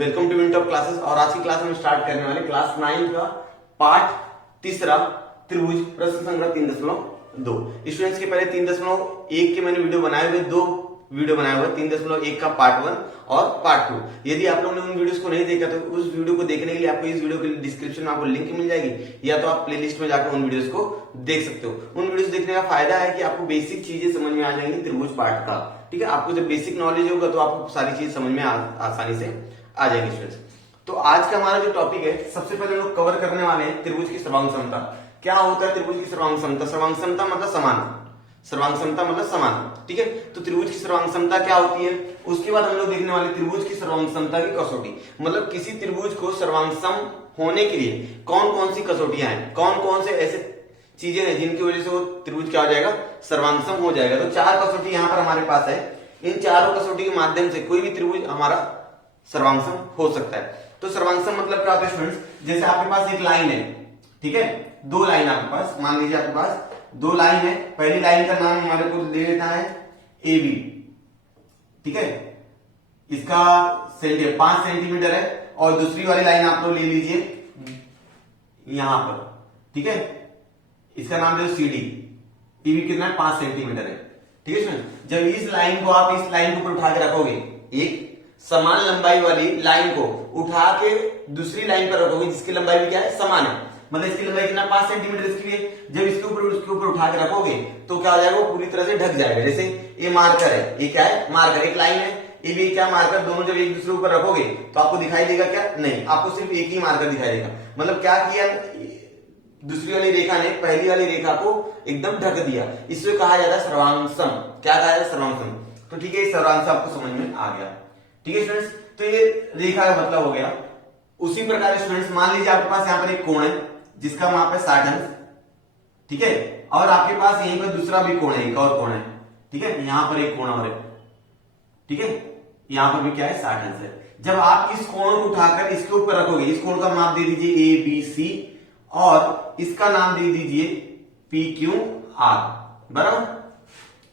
Welcome to winter classes. और आज की क्लास में स्टार्ट करने वाले क्लास 9 का पार्ट तीसरा त्रिभुज प्रश्न संख्या 3.2। स्टूडेंट्स के पहले 3.1 के मैंने वीडियो बनाए हुए, दो वीडियो बनाए हुए, 3.1 का पार्ट 1 और पार्ट 2। यदि आप लोगों ने उन वीडियोस को नहीं देखा तो उस वीडियो को देखने के लिए आपको इस वीडियो के डिस्क्रिप्शन में आपको लिंक मिल जाएगी, या तो आप प्लेलिस्ट में जाकर उन वीडियोस को देख सकते हो। उन वीडियोस देखने का फायदा है कि आपको बेसिक चीजें समझ में आ जाएंगी त्रिभुज पार्ट का। ठीक है, आपको जब बेसिक नॉलेज होगा तो आपको सारी चीज समझ में आसानी से आ जाएंगे स्टूडेंट्स। तो आज का हमारा जो टॉपिक है, सबसे पहले लोग कवर करने वाले हैं त्रिभुज की सर्वांग क्षमता। क्या होता है त्रिभुज की सर्वांग क्षमता? सर्वांग क्षमता मतलब समान, सर्वांग क्षमता मतलब समान। ठीक है, तो त्रिभुज की सर्वांग क्षमता क्या होती है, उसके बाद हम लोग देखने वाले त्रिभुज की सर्वांग क्षमता की कसौटी। मतलब किसी त्रिभुज को सर्वांगसम होने के लिए कौन कौन सी कसौटियां हैं, कौन कौन से ऐसे चीजें हैं जिनकी वजह से वो त्रिभुज क्या हो जाएगा, सर्वांगसम हो जाएगा। तो चार कसौटी यहाँ पर हमारे पास है। इन चारों कसौटी के माध्यम से कोई भी त्रिभुज हमारा सर्वांगसम हो सकता है। तो सर्वांगसम मतलब क्या होता है स्टूडेंट्स? जैसे आपके पास एक लाइन है, ठीक है, दो लाइन आपके पास, मान लीजिए आपके पास दो लाइन है। पहली लाइन का नाम हमारे को दे देता है ए बी, ठीक है, इसका 5 सेंटीमीटर है। और दूसरी वाली लाइन आप लोग ले लीजिए यहां पर, ठीक है, इसका नाम दे दो सी डी। ए बी कितना है? 5 सेंटीमीटर है। ठीक है स्टूडेंट, जब इस लाइन को आप इस लाइन के ऊपर उठा के रखोगे, एक समान लंबाई वाली लाइन को उठा के दूसरी लाइन पर रखोगे जिसकी लंबाई भी क्या है, समान है, मतलब इसकी लंबाई कितना, 5 सेंटीमीटर इसकी है। जब इसके ऊपर उसके ऊपर उठा के रखोगे तो क्या हो जाएगा, वो पूरी तरह से ढक जाएगा। जैसे ये मार्कर है, ये क्या है, मार्कर, एक लाइन है, ये भी क्या मार्कर, दोनों जब एक दूसरे ऊपर रखोगे तो आपको दिखाई देगा क्या, नहीं, आपको सिर्फ एक ही मार्कर दिखाई देगा। मतलब क्या किया, दूसरी वाली रेखा ने पहली वाली रेखा को एकदम ढक दिया। इससे कहा जाता है सर्वांगसम। क्या कहा जाता है? सर्वांगसम। तो ठीक है, सर्वांगसम आपको समझ में आ गया। ठीक है स्टूडेंट्स, तो ये रेखा का मतलब हो गया। उसी प्रकार स्टूडेंट्स मान लीजिए आपके पास यहाँ पर एक कोण है जिसका माप है 60 अंश, ठीक है, और आपके पास यहीं पर दूसरा भी कोण है, एक और कोण है, ठीक है, यहां पर एक कोण और है, ठीक है, यहां पर भी क्या है, 60 अंश है। जब आप इस कोण को उठाकर इसके ऊपर रखोगे, इस कोण का माप दे दीजिए ए बी सी और इसका नाम दे दीजिए पी क्यू आर, बराबर,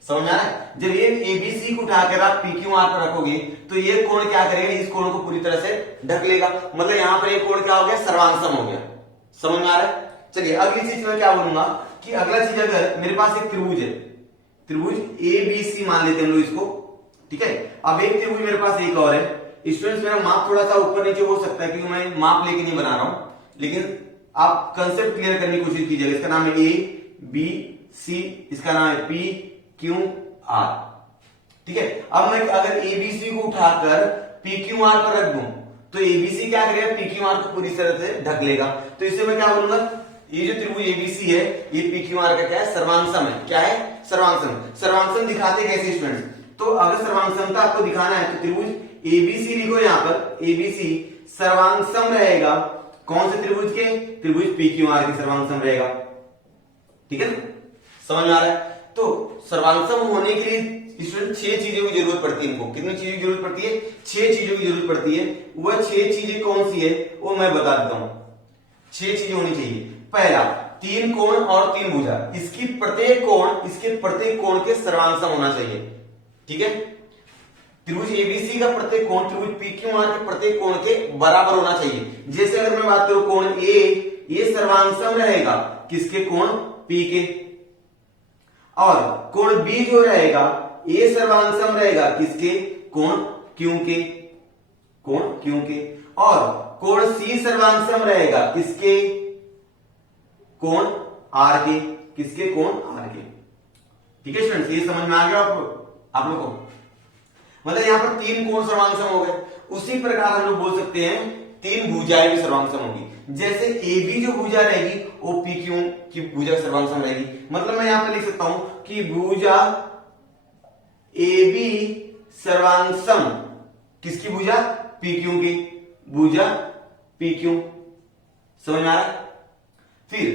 समझ आ रहा है? जब ये एबीसी को उठाकर आप पी क्यू आर पर रखोगे तो ये कोण क्या करेगा, इस कोण को पूरी तरह से ढक लेगा। मतलब यहां पर एक कोण क्या हो गया, सर्वांगसम हो गया। समझ में आ रहा है? चलिए अगली चीज मैं क्या बोलूंगा कि अगला चीज, अगर मेरे पास एक त्रिभुज है, त्रिभुज ए बी सी मान लेते हैं हम लोग इसको, ठीक है। अब एक त्रिभुज मेरे पास एक और है। स्टूडेंट्स मेरा माप थोड़ा सा ऊपर नीचे हो सकता है क्योंकि मैं माप लेके नहीं बना रहा हूं, लेकिन आप कंसेप्ट क्लियर करने की कोशिश कीजिएगा। इसका नाम है ए बी सी, इसका नाम है पी क्यू आर, ठीक है। अब मैं अगर एबीसी को उठाकर पी क्यू आर पर रख दूं तो एबीसी क्या करेगा, पी क्यू आर को पूरी तरह से ढक लेगा। तो इससे मैं क्या बोलूंगा, ये जो त्रिभुज एबीसी है ये पी क्यू आर का क्या है, सर्वांगसम है। क्या है? सर्वांगसम। सर्वांगसम दिखाते कैसे स्टूडेंट्स? तो अगर सर्वांगसमता आपको दिखाना है तो त्रिभुज एबीसी लिखो, यहां पर एबीसी सर्वांगसम रहेगा कौन से त्रिभुज के, त्रिभुज पी क्यू आर के सर्वांगसम रहेगा। ठीक है ना, समझ में आ रहा है? तो सर्वांगसम होने के लिए स्टूडेंट 6 चीजों की जरूरत पड़ती है। इनको कितनी चीजों की जरूरत पड़ती है? 6 चीजों की जरूरत पड़ती है। वह 6 चीजें कौन सी है वो मैं बता देता हूं। 6 चीजें होनी चाहिए। पहला, 3 कोण और 3 भुजा, इसकी प्रत्येक कोण, इसके प्रत्येक कोण के सर्वांगसम होना चाहिए। ठीक है, त्रिभुज एबीसी का प्रत्येक कोण त्रिभुज पीक्यूआर के प्रत्येक कोण के बराबर होना चाहिए। जैसे अगर मैं बात करूं कोण ए, ये सर्वांगसम रहेगा किसके, कोण पी के, और कोण बी जो रहेगा ये सर्वांगसम रहेगा किसके, कोण क्यू के, कोण क्यू के, और कोण सी सर्वांगसम रहेगा किसके, कोण आर के, किसके, कोण आर के। ठीक है स्टूडेंट्स, ये समझ में आ गया आप लोग को? मतलब यहां पर 3 कोण सर्वांगसम हो गए। उसी प्रकार हम लोग बोल सकते हैं 3 भुजाएं भी सर्वांगसम होगी। जैसे ए बी जो भुजा रहेगी वो पी क्यू की भुजा सर्वांगसम रहेगी। मतलब मैं यहां पर लिख सकता हूं कि भुजा ए बी सर्वांगसम किसकी भुजा, पी क्यू की भुजा पी क्यू। समझ में आ रहा है? फिर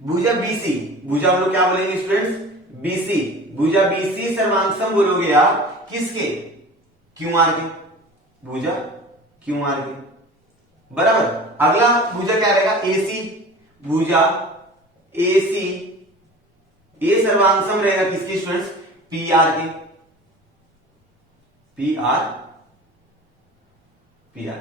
भुजा बीसी, भुजा हम लोग क्या बोलेंगे स्टूडेंट्स, बीसी, भुजा बीसी सर्वांगसम बोलोगे आप किसके, क्यू आर के, भुजा क्यू आर के, बराबर। अगला भुजा क्या रहेगा, एसी, भुजा एसी, ये सर्वांगसम रहेगा किसके स्टूडेंट्स, पी आर के, पी आर पी आर।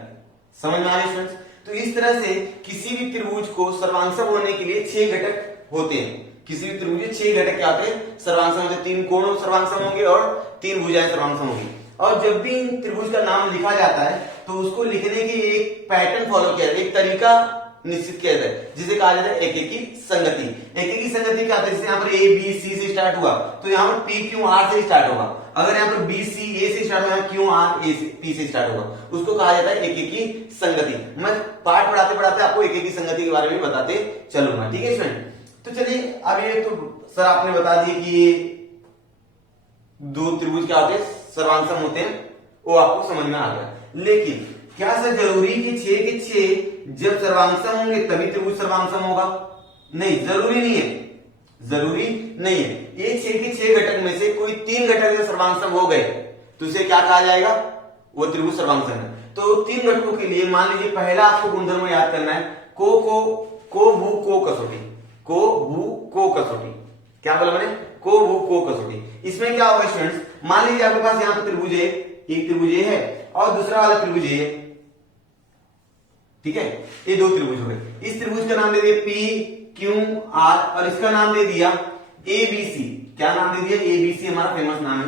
समझ में आ रही स्टूडेंट्स? तो इस तरह से किसी भी त्रिभुज को सर्वांगसम होने के लिए 6 घटक होते हैं। किसी भी त्रिभुज में 6 घटक क्या होते हैं? सर्वांगसम होते हैं। 3 कोण सर्वांगसम होंगे और 3 भुजाएं सर्वांगसम होंगी। और जब भी इन त्रिभुज का नाम लिखा जाता है तो उसको लिखने की एक पैटर्न फॉलो किया जाता है, एक तरीका निश्चित किया जाता है, जिसे कहा जाता है एकेकी संगति। एकेकी संगति क्या होता है? जैसे यहाँ पर ए बी सी से स्टार्ट हुआ तो यहाँ पर पी क्यू आर से स्टार्ट होगा। अगर यहाँ पर बी सी ए से स्टार्ट हुआ, क्यू आर ए से पी से स्टार्ट होगा, उसको कहा जाता है एकेकी संगति। मैं पाठ पढ़ाते पढ़ाते आपको एकेकी संगति के बारे में बताते चलूंगा, ठीक है स्टूडेंट? तो चलिए अब ये तो सर आपने बता दिया कि ये दो त्रिभुज क्या होते हैं? सर्वांगसम होते हैं, वो आपको समझ में आ गया। लेकिन क्या सर जरूरी कि 6 के 6 जब सर्वांगसम होंगे तभी त्रिभुज सर्वांगसम होगा? नहीं, जरूरी नहीं है, जरूरी नहीं है। ये 6 के 6 घटक में से कोई 3 घटक अगर सर्वांगसम हो गए तो उसे क्या कहा जाएगा? वो त्रिभुज सर्वांगसम है। तो 3 घटकों के लिए मान लीजिए पहला आपको गुणधर्म याद करना है, को भू को कसौटी। को भू को कसौटी, क्या बोला मैंने? को भू को कसौटी। इसमें क्या होगा स्टूडेंट्स? मान लीजिए आपके पास यहाँ पे त्रिभुज है, एक त्रिभुज है और दूसरा वाला त्रिभुज है, ठीक है? ये दो त्रिभुज हो गए। इस त्रिभुज का नाम दे दिया पी क्यू आर और इसका नाम दे दिया ए बी सी। क्या नाम दे दिया? ए बी सी हमारा फेमस नाम है,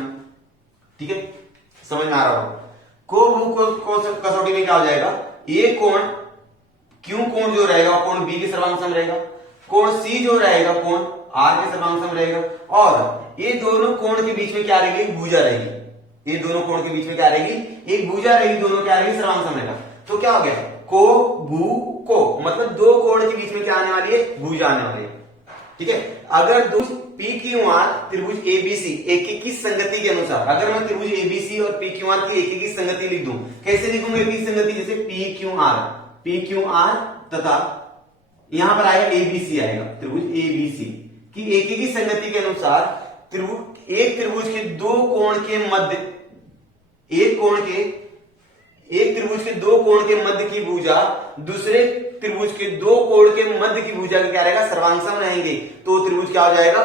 ठीक है? समझ में आ रहा होगा। को भू को कसौटी में क्या हो जाएगा? ये कोण क्यू कोण जो रहेगा कोण बी के सर्वांगसम रहेगा, कोण सी जो रहेगा कोण आर के सर्वांगसम रहेगा, और ये दोनों कोण के बीच में क्या रहेगी? भुजा रहेगी। ये दोनों कोण के बीच में क्या रहेगी? एक भुजा रहेगी, दोनों क्या रहेगी? सर्वांगसम रहेगा। तो क्या हो गया? को भू को, मतलब दो कोण के बीच में क्या आने वाली है? भुजा आने वाली है, ठीक है? अगर दो पी क्यू आर त्रिभुज एबीसी एकेकी संगति के अनुसार, अगर मैं त्रिभुज एबीसी और पी क्यू आर की एकेकी संगति लिख दूं, कैसे लिखूंगा एकेकी संगति? जैसे पी क्यू आर तथा यहां पर आएगा एबीसी, आएगा त्रिभुज एबीसी की एकेकी संगति के अनुसार एक त्रिभुज के दो कोण के मध्य, एक त्रिभुज के दो कोण के मध्य की भुजा दूसरे त्रिभुज के दो कोण के मध्य की भुजा का क्या रहेगा? सर्वांगसम रहेंगे। तो त्रिभुज क्या हो जाएगा?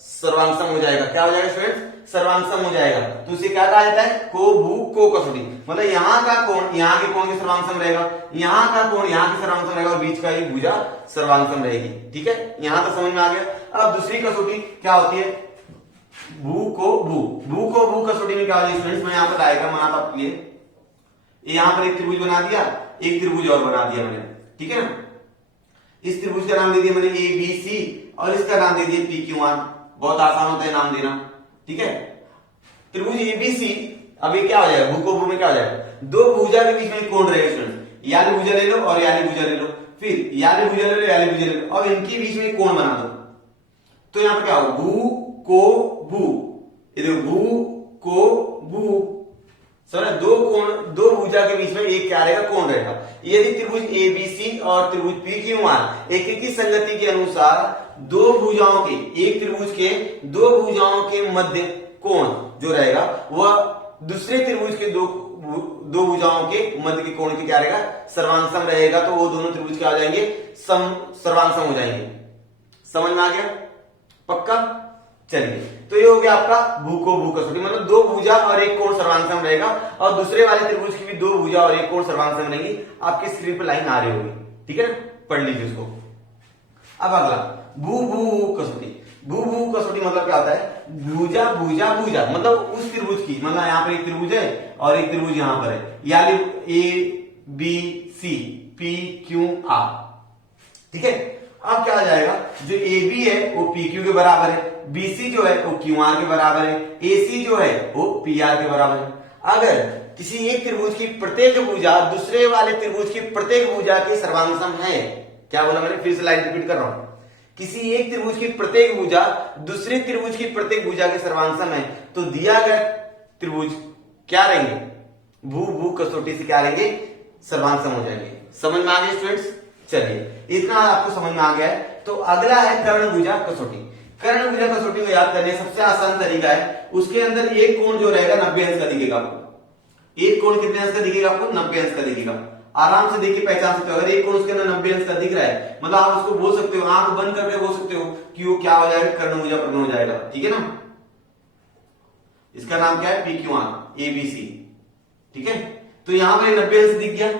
सर्वांगसम हो जाएगा। क्या हो जाएगा स्टूडेंट्स? सर्वांगसम हो जाएगा। तो उसे क्या कहा जाता है? को भू को कसौटी। मतलब यहाँ का कोण यहाँ के कोण के सर्वांगसम रहेगा, यहाँ का कोण यहाँ के सर्वांगसम रहेगा और बीच का एक भुजा सर्वांगसम रहेगी, ठीक है? यहां तक समझ में आ गया। अब दूसरी कसौटी क्या होती है? भू को भू कसौटी में क्या होती है स्टूडेंट्स? मैं यहाँ पर डायग्राम बनाता आपके लिए। यहां पर एक त्रिभुज बना दिया, एक त्रिभुज और बना दिया मैंने, ठीक है ना? इस त्रिभुज का नाम दे दिया मैंने ए बी सी और इसका नाम दे दिया पी क्यू आर। बहुत आसान होता है नाम देना, ठीक है? त्रिभुज एबीसी, अभी क्या हो जाएगा? भू को भू में क्या हो जाएगा? दो भुजा के बीच में कोण रहेगा स्टूडेंट। याली भुजा ले लो और याली भुजा ले लो, फिर याली भुजा ले लो, याली भुजा ले लो, और इनके बीच में कोण बना दो। तो यहां पर क्या होगा? भू को भू, ये देखो भू को भू, समझ? दो कोण, दो भुजा के बीच में एक क्या रहेगा? कोण रहेगा। यदि त्रिभुज एबीसी और त्रिभुज पी क्यू आर एकेकी संगति के अनुसार दो भुजाओं के, एक त्रिभुज के दो भुजाओं के मध्य कोण जो रहेगा वह दूसरे त्रिभुज के दो भुजाओं के मध्य के कोण के क्या रहेगा? सर्वांगसम रहेगा। तो वो दोनों त्रिभुज क्या हो जाएंगे? सर्वांगसम हो जाएंगे। समझ में आ गया? पक्का? चलिए, तो ये हो गया आपका भू को भू कसौटी। मतलब दो भुजा और एक कोण सर्वांगसम रहेगा और दूसरे वाले त्रिभुज की भी दो भुजा और एक कोण सर्वांगसम रहेगी। आपकी स्क्रीन पर लाइन आ रही होगी, ठीक है ना? पढ़ लीजिए उसको। अब अगला भू भू कसौटी। भू भू कसौटी मतलब क्या होता है? भुजा भुजा भुजा, मतलब उस त्रिभुज की, मतलब यहाँ पर एक त्रिभुज है और एक त्रिभुज यहां पर है, यानी A B C P Q R, ठीक है? अब क्या आ जाएगा? जो ए बी है वो पी क्यू के बराबर है, बीसी जो है वो क्यू आर के बराबर है, एसी जो है वो पी आर के बराबर है। अगर किसी एक त्रिभुज की प्रत्येक भुजा दूसरे वाले त्रिभुज की प्रत्येक भुजा के सर्वांगसम है, क्या बोला मैंने? फिर से लाइन रिपीट कर रहा हूं। किसी एक त्रिभुज की प्रत्येक भुजा दूसरे त्रिभुज की प्रत्येक भुजा के सर्वांगसम है, तो दिया गया त्रिभुज क्या रहेंगे? भू भू कसौटी से क्या रहेंगे? सर्वांगसम हो जाएंगे। समझ में आ गया स्टूडेंट्स? चलिए, इतना आपको समझ में आ गया है। तो अगला है कर्ण भुजा कसौटी। कर्ण भुजा कसौटी को याद करने सबसे आसान तरीका है, उसके अंदर एक कोण जो रहेगा 90 अंश का दिखेगा आपको। एक कोण कितने अंश का दिखेगा आपको? 90 अंश का दिखेगा। आराम से देखिए, पहचान सकते हो। अगर एक कोण उसके अंदर 90 अंश का दिख रहा है, मतलब आप उसको बोल सकते हो, आंख बंद करके बोल सकते हो कि वो क्या हो जाएगा? कर्ण भुजा प्रगुण हो जाएगा, ठीक है ना? इसका नाम क्या है? पी क्यू आर एबीसी, ठीक है? तो यहाँ पर 90 अंश दिख गया,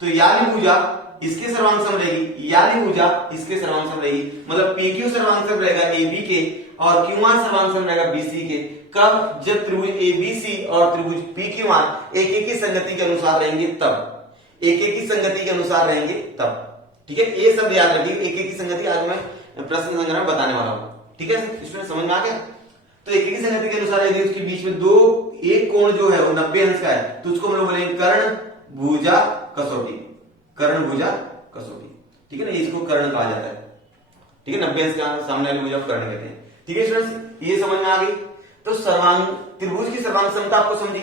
तो याली भुजा इसके सर्वांग रहेगी, याली भुजा इसके सर्वांग रहेगी, मतलब PQ सर्वांग रहेगा AB के और QR सर्वांग रहेगा BC के। कब? जब त्रिभुज ABC और त्रिभुज PQR एक एक की संगति के अनुसार रहेंगे तब, एक एक की संगति के अनुसार रहेंगे तब। ठीक है, ये सब याद रखिए, एक एक की संगति आज मैं प्रश्न संग्रह में बताने वाला हूं। ठीक है, इसमें समझ में आ गया? तो एक एक की संगति के अनुसार यदि उसके बीच में दो एक कोण जो है वो 90 अंश का है तो उसको हम लोग बोलेंगे कर्ण भुजा कसौटी, कर्ण भुजा कसौटी। ठीक है ना, इसको कर्ण कहा जाता है। ठीक है, 90 अंश का सामने वाली भुजा कर्ण कहते हैं। ठीक है स्टूडेंट्स, ये समझ में आ गई। तो सर्वांग त्रिभुज की सर्वांग समता आपको समझी।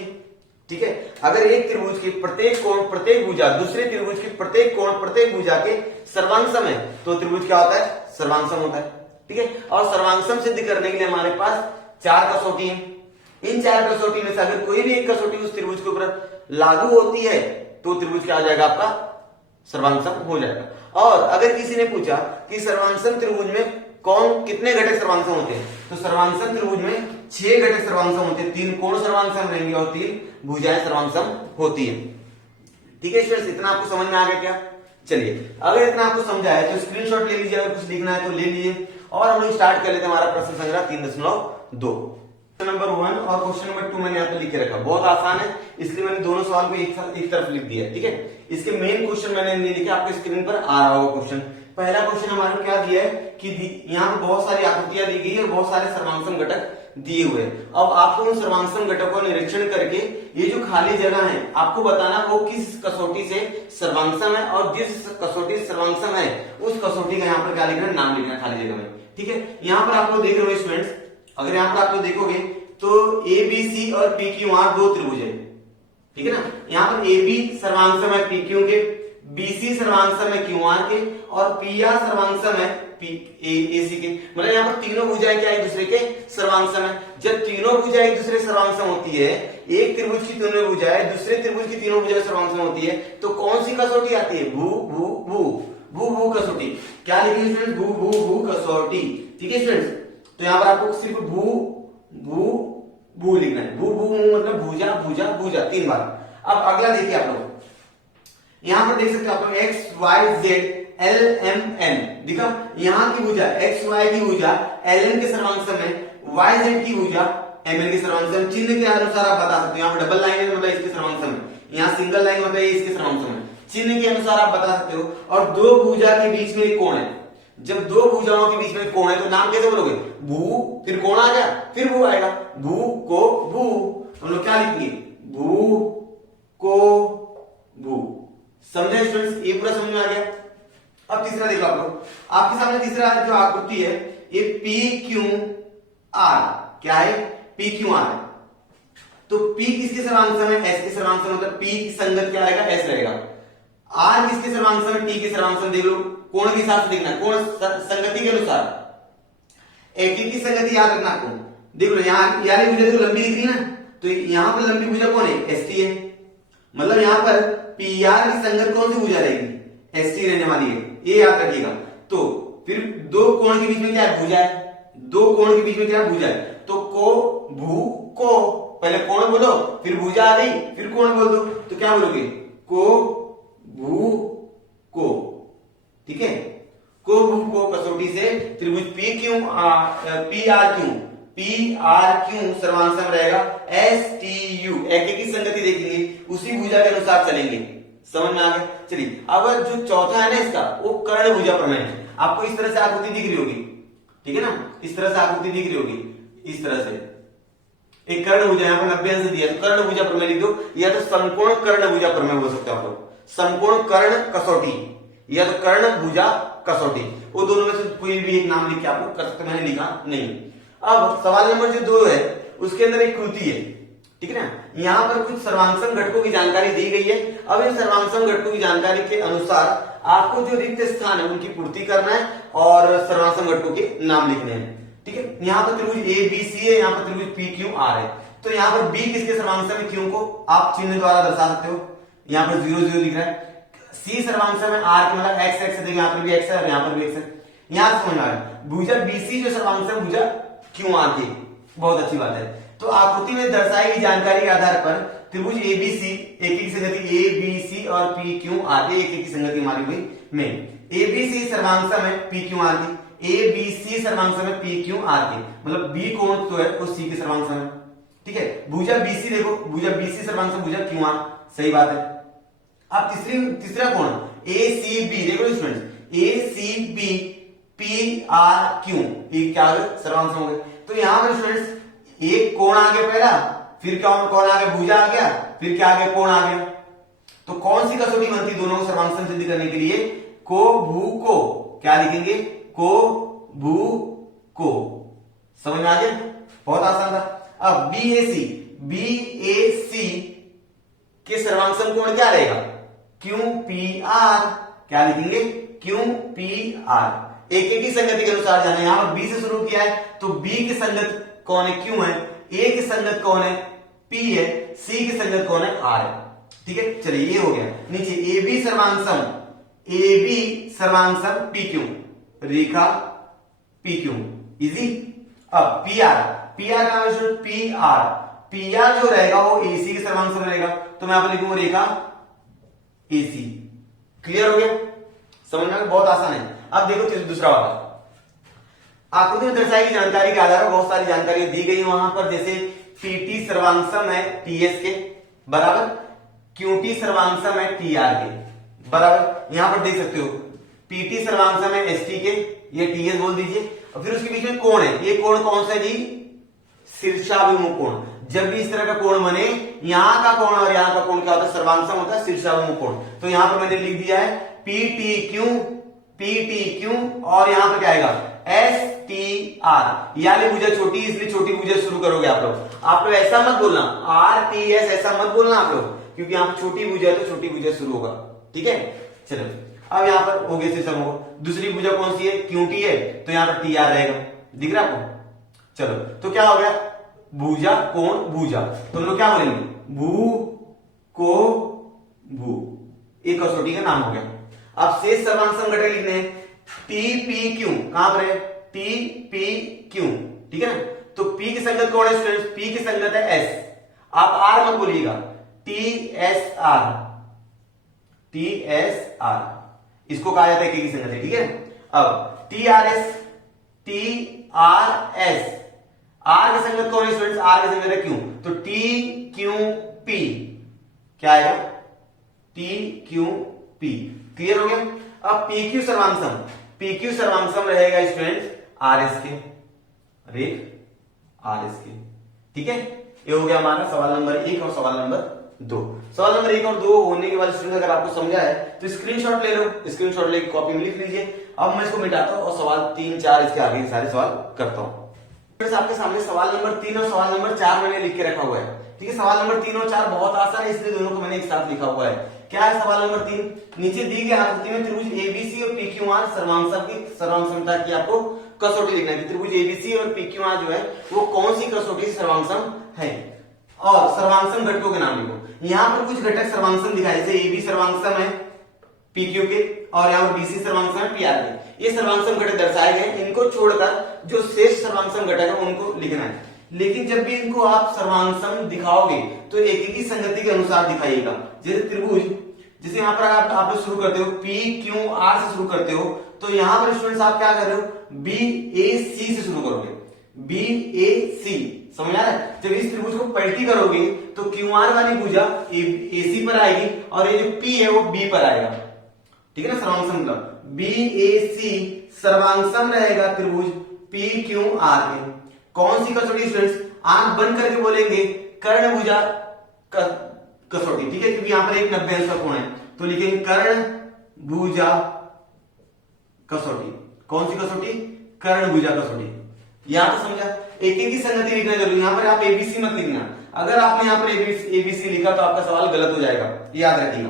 ठीक है, अगर एक त्रिभुज के प्रत्येक कोण प्रत्येक भुजा दूसरे त्रिभुज के प्रत्येक कोण प्रत्येक भुजा के सर्वांगसम है तो त्रिभुज क्या होता है? सर्वांगसम होता है। ठीक है, और सर्वांगसम सिद्ध करने के लिए हमारे पास 4 कसौटी है। इन 4 कसौटी में से अगर कोई भी एक कसौटी उस त्रिभुज के ऊपर लागू होती है तो त्रिभुज क्या हो जाएगा? आपका सर्वांगसम हो जाएगा। और अगर किसी ने पूछा कि सर्वांगसम त्रिभुज में कौन कितने घटक सर्वांगसम होते हैं, तो सर्वांगसम त्रिभुज में 6 घटक सर्वांगसम होते हैं, 3 कोण सर्वांगसम रहेंगे और 3 भुजाएं सर्वांगसम होती है। ठीक है स्टूडेंट्स, इतना आपको समझ में आ गया क्या? चलिए, अगर इतना आपको समझा है तो स्क्रीनशॉट ले लीजिए, अगर कुछ लिखना है तो ले लीजिए और हम लोग स्टार्ट कर लेते हैं हमारा प्रश्न संग्रह 3.2। क्वेश्चन नंबर 1 और क्वेश्चन नंबर 2 मैंने यहाँ पे लिख के रखा, बहुत आसान है इसलिए मैंने दोनों सवाल को एक तरफ लिख दिया है। ठीक है, इसके मेन क्वेश्चन मैंने नहीं लिखे, आपको स्क्रीन पर आ रहा होगा क्वेश्चन। पहला क्वेश्चन हमारे को क्या दिया है कि यहाँ पे बहुत सारी आकृतियां दी गई है और बहुत सारे सर्वांगसम घटक दिए हुए हैं। अब आपको उन सर्वांगसम घटकों का निरीक्षण करके ये जो खाली जगह है आपको बताना वो किस कसौटी से सर्वांगसम है और जिस कसौटी से सर्वांगसम है उस कसौटी का यहाँ पर क्या लिखना है? नाम लिखना है खाली जगह में। ठीक है, यहाँ पर आप लोग देख रहे हो स्टूडेंट्स, अगर यहाँ पर आप लोग देखोगे तो ABC और PQR दो त्रिभुज है। ठीक है ना, यहाँ पर AB सर्वांगसम है PQ के, BC सर्वांगसम है QR के और PR सर्वांगसम है AC के। मतलब यहाँ पर तीनों भुजाएं क्या एक दूसरे के सर्वांगसम है। जब तीनों भुजाएं एक दूसरे सर्वांगसम होती है, एक त्रिभुज की तीनों भुजाएं दूसरे त्रिभुज की तीनों भुजाएं सर्वांगसम होती है, तो कौन सी कसौटी आती है? भू भू भू भू भू कसौटी। क्या लिखेंगे स्टूडेंट? भू भू भू कसौटी। ठीक है स्टूडेंट्स, तो यहाँ पर आपको सिर्फ भू भू भू लिखना है। भू भू मतलब भुजा भुजा भुजा 3 बार। अब अगला देखिए आप लोग, यहां पर देख सकते हो आप लोग X Y Z L M N दिखा। यहां की भुजा एक्स वाई की भुजा एल एन के सर्वांगसम है, वाई जेड की भुजा एम एन के सर्वांगसम। चिन्ह के अनुसार आप बता सकते हो, यहाँ पर डबल लाइन है मतलब इसके सर्वांगसम है, यहाँ सिंगल लाइन मतलब इसके सर्वांगसम है। चिन्ह के अनुसार आप बता सकते हो। और दो भुजा के बीच में एक कोण है, जब दो भुजाओं के बीच में कोण है तो नाम कैसे बोलोगे? भू, फिर कोण आ गया, फिर भू आएगा, भू को भू। हम लोग क्या लिखेंगे? भू को भू। समझे स्टूडेंट्स? ये पूरा समझ में आ गया। अब तीसरा देखो आप लोग, आपके सामने तीसरा जो आकृति है ये PQR क्या है? PQR है। तो P किसके सर्वांगसम है? S के सर्वांगसम, मतलब P की संगत क्या रहेगा? S रहेगा। R किसके सर्वांगसम है? T के सर्वांगसम। देख लो कोण के हिसाब से देखना, कोण संगति के अनुसार एक की संगति याद रखना आपको। देख लो यहाँ यानी भुजा तो लंबी दिख रही है ना, तो यहाँ पर लंबी भुजा कौन है? ST है। मतलब यहाँ पर PR की संगत कौन सी भुजा रहेगी? ST रहने वाली है, ये याद रखिएगा। तो फिर दो कोण के बीच में क्या है? भुजा है। दो कोण के बीच में क्या है? भुजा है। तो को भू को, पहले कोण बोलो फिर भुजा आ गई फिर कोण बोल दो, तो क्या बोलोगे? को भू को। ठीक है, को भू को कसौटी से त्रिभुज PRQ सर्वांगसम रहेगा STU। एक की संगति देखेंगे उसी भुजा के अनुसार चलेंगे। समझ में आ गया? चलिए, अब जो चौथा है ना इसका वो कर्ण भुजा प्रमेय है। आपको इस तरह से आकृति दिख रही होगी, ठीक है ना, इस तरह से आकृति दिख रही होगी, इस तरह से एक कर्ण भुजा यहाँ पर 90 अंश दिया तो कर्ण भुजा प्रमेय लिख दो, या तो समकोण कर्ण भुजा प्रमेय हो सकता है आप लोग, समकोण कर्ण कसौटी या तो कर्ण भुजा कसौटी, वो दोनों में से कोई भी एक नाम लिख के आपको कर सकते, मैंने लिखा नहीं। अब सवाल नंबर जो 2 है उसके अंदर एक कृति है, ठीक है ना, यहाँ पर कुछ सर्वांगसम घटकों की जानकारी दी गई है। अब इन सर्वांगसम घटकों की जानकारी के अनुसार आपको जो रिक्त स्थान है उनकी पूर्ति करना है और सर्वांगसम घटकों के नाम लिखने हैं। ठीक है, यहाँ पर त्रिभुज ABC है, यहाँ पर त्रिभुज PQR है, तो यहाँ पर B किसके सर्वांगसम है? Q को आप चिन्ह द्वारा दर्शा सकते हो, यहाँ पर 0 0 लिख रहा है। C सर्वांगसम है R के मतलब X X है, यहाँ पर भी X है और यहाँ पर भी X है। यहाँ समझ में आ रहा है। भुजा BC जो सर्वांगसम भुजा QR की, बहुत अच्छी बात है। तो आकृति में दर्शाई गई जानकारी के आधार पर त्रिभुज एबीसी एक की संगति एबीसी और पी क्यू आर, एक की संगति हमारी हुई में एबीसी सर्वांशम है पी क्यू आर की, एबीसी सर्वांशम है पी क्यू आर की, मतलब बी कोण तो है वो सी के सर्वांशम है। ठीक है, भुजा बीसी देखो, भुजा बीसी सर्वांशम भुजा क्यू आर, सही बात है। अब तीसरा कोण एसीबी देखो students, ACB P R Q, ये क्या सर्वांशम हो गए। तो यहां पर स्टूडेंट्स एक कोण आ गया पहला, फिर क्या कौन आ गया, भुजा आ गया, फिर क्या आ गया, कोण आ गया। तो कौन सी कसौटी बनती दोनों को सर्वांशम सिद्ध करने के लिए, को भू को, क्या लिखेंगे, को भू को, समझ में आ गया, बहुत आसान था। अब बीएसी, बीएसी के सर्वांशम कोण क्या रहेगा, क्यू पी आर, क्या लिखेंगे, क्यू पी आर। एक की संगति के अनुसार जाना, यहां पर बी से शुरू किया है तो बी की संगत कौन है, क्यू है, ए की संगत कौन है, पी है, सी की संगत कौन है, आर है। ठीक है, चलिए ये हो गया। नीचे ए बी सर्वांशम, ए बी सर्वांशम पी क्यू, रेखा पी क्यू, इजी। अब पी आर, पी आर का पी आर, पी आर जो रहेगा वो एसी के सर्वांशम रहेगा, तो मैं यहां पर लिखूंगा रेखा एसी। क्लियर हो गया, समझ में, बहुत आसान है। अब देखो दूसरा वाला, आकृति में दर्शाई गई जानकारी के आधार पर बहुत सारी जानकारी दी गई वहां पर, जैसे पीटी सर्वांशम है टीएस के बराबर, क्यूटी सर्वांशम है टीआर के बराबर। यहां पर देख सकते हो पीटी सर्वांशम है एसटी के, ये टीएस बोल दीजिए, और फिर उसके बीच में कोण है, ये कोण कौन सा है जी, शीर्षाभिमुख कोण। जब भी इस तरह का कोण बने, यहां का कोण और यहां का कोण क्या होता है, सर्वांशम होता है शीर्षाभिमुख कोण। तो यहां पर मैंने लिख दिया है पीटी क्यू, पीटी क्यू, और यहां पर क्या आएगा एस टी आर, यानी भुजा छोटी इसलिए छोटी भुजा शुरू करोगे आप लोग ऐसा मत बोलना आर टी एस, ऐसा मत बोलना आप लोग, क्योंकि यहां पर छोटी भुजा है तो छोटी भुजा शुरू होगा। ठीक है, चलो अब यहां पर हो गया सिस्टम हो। दूसरी भुजा कौन सी है, क्यूटी है, तो यहां पर टी आर रहेगा, दिख रहा है आपको। चलो तो क्या हो गया, भुजा कोण भुजा, तो हम लोग क्या बोलेंगे, भू को भू, एक कसौटी का नाम हो गया। अब शेष सर्वांशम घटक लिखने हैं, टी पी क्यू, कहां पर है, टी पी क्यू, ठीक है ना। तो पी की संगत कौन है स्टूडेंट्स, पी की संगत है एस, आप आर मत बोलिएगा, T S R, T S R, इसको कहा जाता है की संगत है। ठीक है, अब T R S, T R S, R की संगत कौन है स्टूडेंट्स, आर की संगत है क्यू, तो टी क्यू पी, क्या आएगा, टी क्यू पी। क्लियर हो गया। अब पी क्यू सर्वांशम, पी क्यू सर्वांशम रहेगा स्टूडेंट्स आर एस के, रेख आर एस के। ठीक है, ये हो गया हमारा सवाल नंबर 1 और सवाल नंबर 2। सवाल नंबर 1 और 2 होने के बाद स्टूडेंट अगर आपको समझा है तो स्क्रीनशॉट ले लो, स्क्रीनशॉट लेके कॉपी में लिख लीजिए। अब मैं इसको मिटाता हूं और सवाल 3, 4 इसके आगे सारे सवाल करता हूं। आपके सामने सवाल नंबर 3 और सवाल नंबर 4 मैंने लिख के रखा हुआ है। ठीक है, सवाल नंबर 3 और 4 बहुत आसान है, इसलिए दोनों को मैंने एक साथ लिखा हुआ है। क्या है सवाल नंबर 3, नीचे दी गई आकृति में त्रिभुज एबीसी और पीक्यूआर सर्वांशमता की आपको कसौटी लिखना है। त्रिभुज एबीसी और पीक्यूआर जो है वो कौन सी कसौटी सर्वांशम है, और सर्वांशम घटकों के नाम लिखो। यहाँ पर कुछ घटक सर्वांशम दिखाए, जैसे एबी सर्वांशम है पीक्यू के, और यहाँ पर बीसी सर्वांशम है पीआर के। ये सर्वांशम घटक दर्शाए गए, इनको छोड़कर जो शेष सर्वांशम घटक है उनको लिखना है। लेकिन जब भी इनको आप सर्वांशम दिखाओगे तो एक ही संगति के अनुसार दिखाइएगा। जैसे त्रिभुज, जैसे यहाँ पर आप लोग शुरू करते हो पी क्यू आर से शुरू करते हो, तो यहाँ पर स्टूडेंट्स आप क्या कर रहे हो, बी ए सी से शुरू करोगे, बी ए सी, समझ आ रहा है। जब इस त्रिभुज को पलटी करोगे तो क्यू आर वाली भुजा ए सी पर आएगी और ये जो पी है वो बी पर आएगा। ठीक है ना, सर्वांशम मतलब बी ए सी सर्वांशम रहेगा त्रिभुज पी क्यू आर के। कौन सी कसौटी स्टूडेंट्स, आंख बंद करके बोलेंगे कर्ण भुजा कसौटी। ठीक है, क्योंकि यहां पर एक 90 अंश का कोण है, तो लिखेंगे कर्ण भुजा कसौटी। कौन सी कसौटी, कर्ण भुजा कसौटी। यहां तो समझा, एक की संगति लिखना जरूरी, यहां पर आप एबीसी मत लिखना। अगर आपने यहां पर एबीसी लिखा तो आपका सवाल गलत हो जाएगा, याद रखिएगा।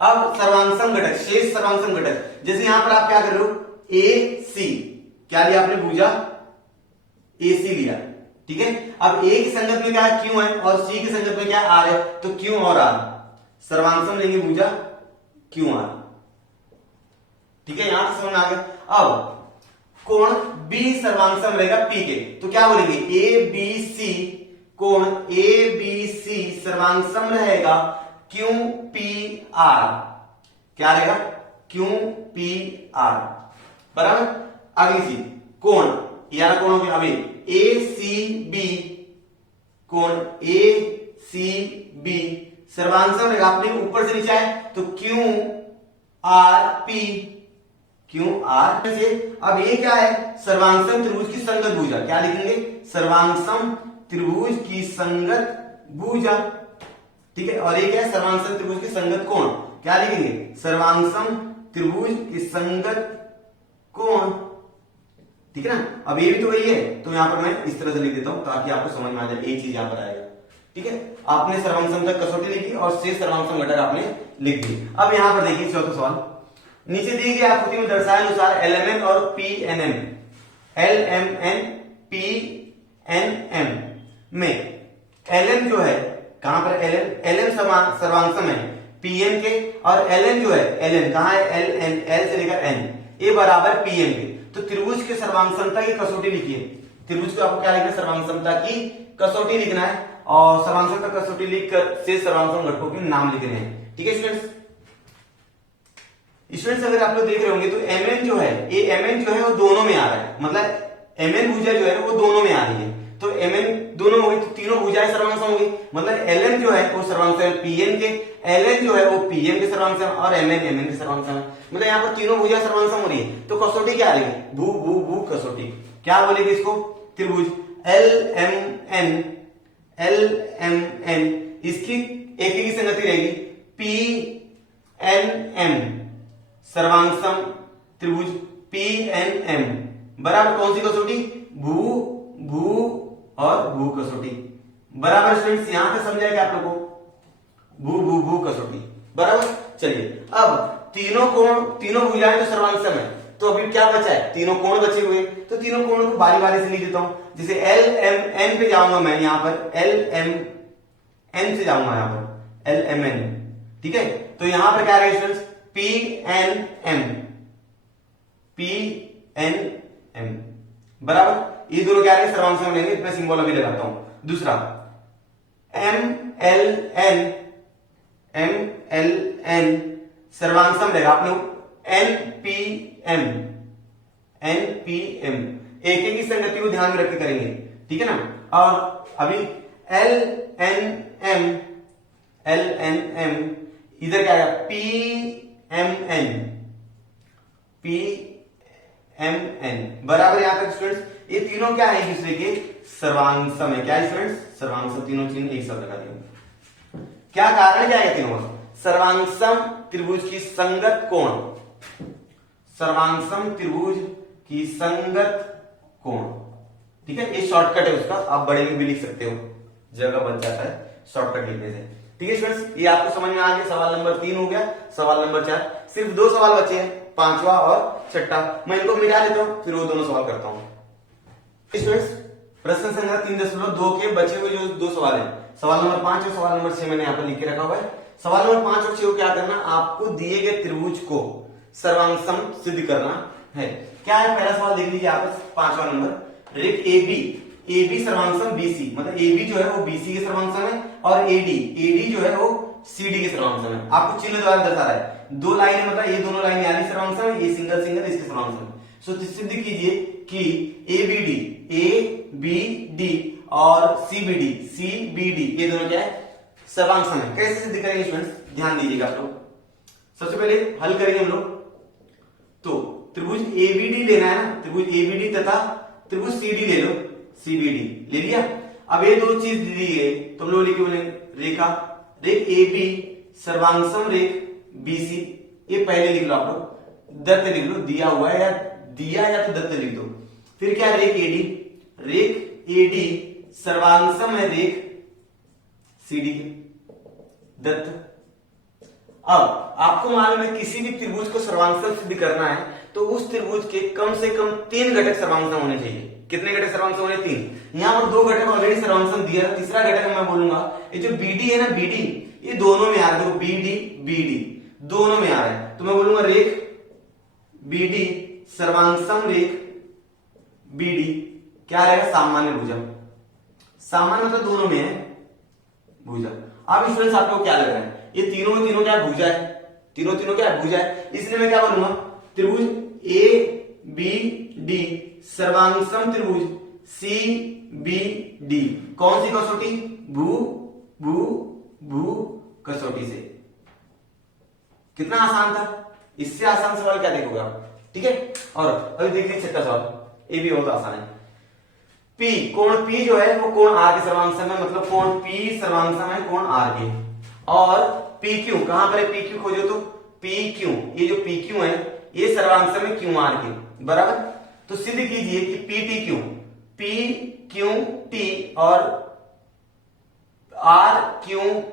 अब सर्वांशम घटक, शेष सर्वांशम घटक, जैसे यहां पर आप क्या कर रहे हो, ए सी, क्या लिया आपने, भुजा ए सी लिया। ठीक है, अब ए की संगत में क्या है, क्यू है, और सी की संगत में क्या है, आर है, तो क्यू और आर सर्वांशम लेंगे भुजा क्यू आर। ठीक है, यहां से समझ आ गया। अब कोण बी सर्वांशम रहेगा पी के, तो क्या बोलेंगे, ए बी सी कोण ए बी सी सर्वांग रहेगा क्यू पी आर। क्या रहेगा? Q P R. बराबर। अगली चीज कोण, यार कोण हो गया अभी ए सी बी, कोण ए सी बी सर्वांग रहेगा अपने ऊपर से नीचे आए तो Q R P, Q are से। अब ये क्या है? सर्वांगसम त्रिभुज की संगत भुजा। क्या लिखेंगे? सर्वांगसम त्रिभुज की संगत भुजा। ठीक है। और ये क्या है? सर्वांगसम त्रिभुज की संगत कोण। क्या लिखेंगे? सर्वांगसम त्रिभुज की संगत कोण। ठीक है ना। अब ये भी तो वही है, तो यहां पर मैं इस तरह से लिख देता हूं ताकि आपको समझ में आ जाए। एक चीज यहां पर आएगा। ठीक है। आपने सर्वांगसम तक कसौटी लिखी और शेष सर्वांगसम घटक आपने लिख दी। अब यहां पर देखिए चौथा सवाल, नीचे दी गई आकृति में दर्शाए अनुसार एलएमएन और पीएनएम, एलएमएन पीएनएम में एलएम जो है, कहां पर एलएम? एलएम सर्वांगसम है पीएम के, और एलएन जो है एलएन कहां है? एल एन, एल से लेकर एन, ए बराबर पीएम के। तो त्रिभुज के सर्वांगसमता की कसौटी लिखिए। त्रिभुज को आपको क्या लिखना है? सर्वांगसमता की कसौटी लिखना है, और सर्वांगसमता कसौटी लिखकर शेष सर्वांगसम घटकों के नाम लिखने हैं। ठीक है स्टूडेंट्स। स्टूडेंट्स अगर आप लोग देख रहे होंगे तो एमएन जो है, ये एमएन जो है वो दोनों में आ रहा है, मतलब एमएन भुजा जो है वो दोनों में आ रही है। तो एमएन दोनों हो गई तो तीनों भुजाएं सर्वांगसम हो गई, मतलब एलएन जो है वो सर्वांगसम है पीएन के, एलएन जो है वो पीएम के सर्वांगसम, और एमएन एमएन के सर्वांगसम है। मतलब यहाँ पर तीनों भुजा सर्वांगसम हो रही है। तो कसौटी क्या आ रही है? भू भू भू कसौटी। क्या बोलेगी इसको? त्रिभुज एल एम एन, इसकी एक ही संगति रहेगी पी एन एम, सर्वांगसम त्रिभुज पी एन एम बराबर कौन सी कसौटी? भू भू और भू कसौटी। बराबर स्टूडेंट्स, यहां तक समझाएगा आप लोगों को? भू भू भू कसौटी। बराबर। चलिए अब तीनों कोण, तीनों भुजाएं तो सर्वांगसम है, तो अभी क्या बचा है? तीनों कोण बचे हुए, तो तीनों कोणों को बारी बारी से लिख देता हूं। जैसे एल एम एन पे जाऊंगा मैं, यहां पर एल एम एन से जाऊंगा, यहां पर एल एम एन। ठीक है। तो यहां पर क्या रहेगा students? P N M, P N M बराबर। ये दोनों क्या रहेंगे? सर्वांगसम लेंगे। मैं सिंबल अभी लगाता हूं। दूसरा M L N, M L N सर्वांगसम रहेगा अपने N P M, N P M. एक एक की संगति को ध्यान में रख के करेंगे। ठीक है ना। और अभी L N M, L N M इधर क्या है? P M N, P M N बराबर। यहां तक स्टूडेंट्स ये तीनों क्या है? एक दूसरे के सर्वांगसम है। क्या है स्टूडेंट्स? सर्वांगसम। तीनों चीज एक साथ लगा दिया। क्या कारण क्या है तीनों? सर्वांगसम त्रिभुज की संगत कोण, सर्वांगसम त्रिभुज की संगत कोण। ठीक है। ये शॉर्टकट है उसका, आप बड़े में भी लिख सकते हो, जगह बच जाता है शॉर्टकट लिखने से। ठीक है स्टूडेंट्स, ये आपको समझ में आ गया। सवाल नंबर 3 हो गया। सवाल नंबर 4, सिर्फ 2 सवाल बचे हैं, 5वां और 6वां। मैं इनको मिटा लेता हूं, फिर वो दोनों सवाल करता हूं। स्टूडेंट्स प्रश्न संख्या 3.2 के बचे हुए जो 2 सवाल है, सवाल नंबर 5 और सवाल नंबर 6 मैंने यहाँ पर लिख के रखा हुआ है। सवाल नंबर 5 और 6 को क्या करना? आपको दिए गए त्रिभुज को सर्वांगसम सिद्ध करना है। क्या है? पहला सवाल देख लीजिए आप, 5वां नंबर। रेख ए बी सर्वांगसम बीसी, मतलब ए बी जो है वो बीसी के सर्वांगसम है, और एडी जो है वो सीडी के सर्वांगसम है। आपको चिन्ह द्वारा दर्शा रहा है। 2 लाइन मतलब ये दोनों लाइन यानी सर्वांगसम है, ये सिंगल इसके सर्वांगसम है। सो सिद्ध कीजिए कि ए बी डी और सीबीडी ये दोनों क्या है? सर्वांगसम है। कैसे सिद्ध करेंगे स्टूडेंट्स? ध्यान दीजिएगा आप लोग। सबसे पहले हल करेंगे हम लोग। तो त्रिभुज एबीडी लेना है ना, त्रिभुज एबीडी तथा त्रिभुज सीडी ले लो, सीबीडी ले लिया। अब ये 2 चीज दी गई, तुम लोग लिखे बोले रेखा, रेख एबी सर्वांगसम रेख बीसी, ये पहले लिख लो आप लोग, दत्त लिख लो, दिया हुआ है या तो दत्त लिख दो। फिर क्या? रेख एडी सर्वांगसम है रेख सीडी के, दत्त। अब आपको मालूम है किसी भी त्रिभुज को सर्वांगसम सिद्ध करना है तो उस त्रिभुज के कम से कम 3 घटक सर्वांगसम होने चाहिए। कितने घटक सर्वांगसम होने? 3। यहां पर 2 घटक ऑलरेडी सर्वांगसम दिया है, तीसरा घटक मैं बोलूंगा ये जो बीडी है ना, बीडी ये दोनों में आ रहा है। देखो बीडी दोनों में आ रहा है, तो मैं बोलूंगा रेख बीडी सर्वांगसम रेख बीडी क्या रहेगा? सामान्य भुजा, सामान्य मतलब दोनों में है भुजा। अब स्टूडेंट्स आप लोग क्या लग रहा है, ये तीनों में तीनों क्या है, भुजा है, तीनों तीनों क्या है, भुजा है, इसलिए मैं क्या बनूंगा, त्रिभुज ए बी डी सर्वांगसम त्रिभुज सी बी डी, कौन सी कसौटी, भू भू भू कसौटी से। कितना आसान था, इससे आसान सवाल क्या देखोगे आप, ठीक है। और अभी देखिए छठा सवाल, ये भी बहुत आसान है। P कोण P जो है वो कोण R के सर्वांगसम है, मतलब कोण P सर्वांगसम है कोण R के। और PQ कहां पर है, PQ खोजो तो PQ, ये जो PQ है ये सर्वांगसम है QR के, बराबर। तो सिद्ध कीजिए कि PTQ, PQT और RQPS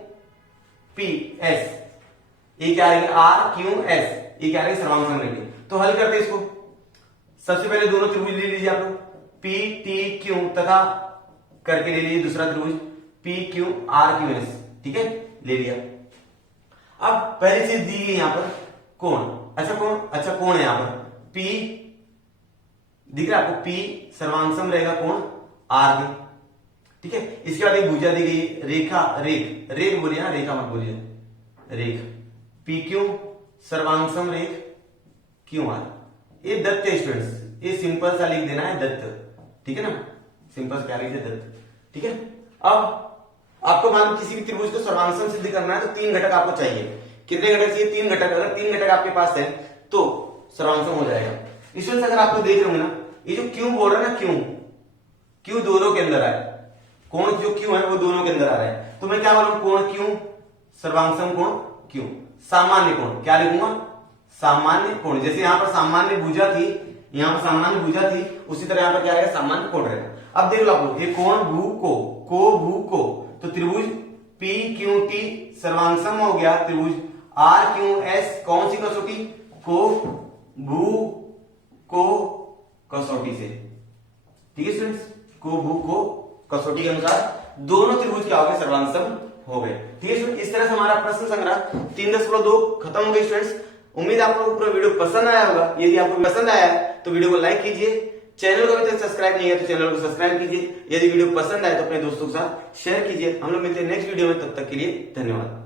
ये क्या रहेंगे, RQS ये क्या रहेंगे, सर्वांगसम रहेंगे। तो हल करते हैं इसको। सबसे पहले दोनों त्रिभुज ले लीजिए आप लोग, PTQ तथा करके ले लीजिए दूसरा त्रिभुज PQRQS, ठीक है, ले लिया। अब पहली चीज दी गई यहां पर कोण, अच्छा कोण है यहां पर P दिख रहा है आपको, P सर्वांगसम रहेगा कोण R के, ठीक है। इसके बाद एक भुजा दी गई, रेखा रेख रेख बोलिए ना, रेखा मत बोलिए, रेख PQ सर्वांगसम रेख QR। ये दत्त है स्टूडेंट्स, ये सिंपल सा लिख देना है दत्त, ठीक है ना, सिंपल क्या लिख दे दत्त, ठीक है। अब आपको मालूम किसी भी त्रिभुज को सर्वांगसम सिद्ध करना है तो तीन घटक आपको चाहिए। कितने घटक चाहिए, तीन घटक। अगर तीन घटक आपके पास है तो सर्वांगसम हो जाएगा। स्टूडेंट्स अगर आप लोग देख रहे होंगे ना, ये जो क्यों बोल रहा है ना, क्यों दोनों के अंदर आए, कोण जो क्यों है वो दोनों के अंदर आ रहा है, तो मैं क्या बोलूं, कोण क्यों सर्वांगसम कोण क्यों, सामान्य कोण क्या लिखूंगा, सामान्य कोण। जैसे यहां पर सामान्य भुजा थी, यहां पर सामान्य भुजा थी, उसी तरह यहां पर क्या रहेगा, सामान्य कोण रहेगा। अब देख लो आप लोग, ये कोण भू को तो त्रिभुज PQT सर्वांगसम हो गया त्रिभुज RQS, कौन सी कसौटी, को भू को कसौटी से, ठीक है स्टूडेंट्स, को भू को कसौटी के अनुसार दोनों त्रिभुज क्या हो गए, सर्वांगसम हो गए, ठीक है स्टूडेंट। इस तरह से हमारा प्रश्न संग्रह 3.2 खत्म हो गई स्टूडेंट्स। उम्मीद आपको पूरा वीडियो पसंद आया होगा। यदि आपको पसंद आया तो वीडियो को लाइक कीजिए, चैनल को अभी तक सब्सक्राइब नहीं है तो चैनल को सब्सक्राइब कीजिए। यदि वीडियो पसंद आए तो अपने दोस्तों के साथ शेयर कीजिए। हम लोग मिलते हैं नेक्स्ट वीडियो में, तब तक के लिए धन्यवाद।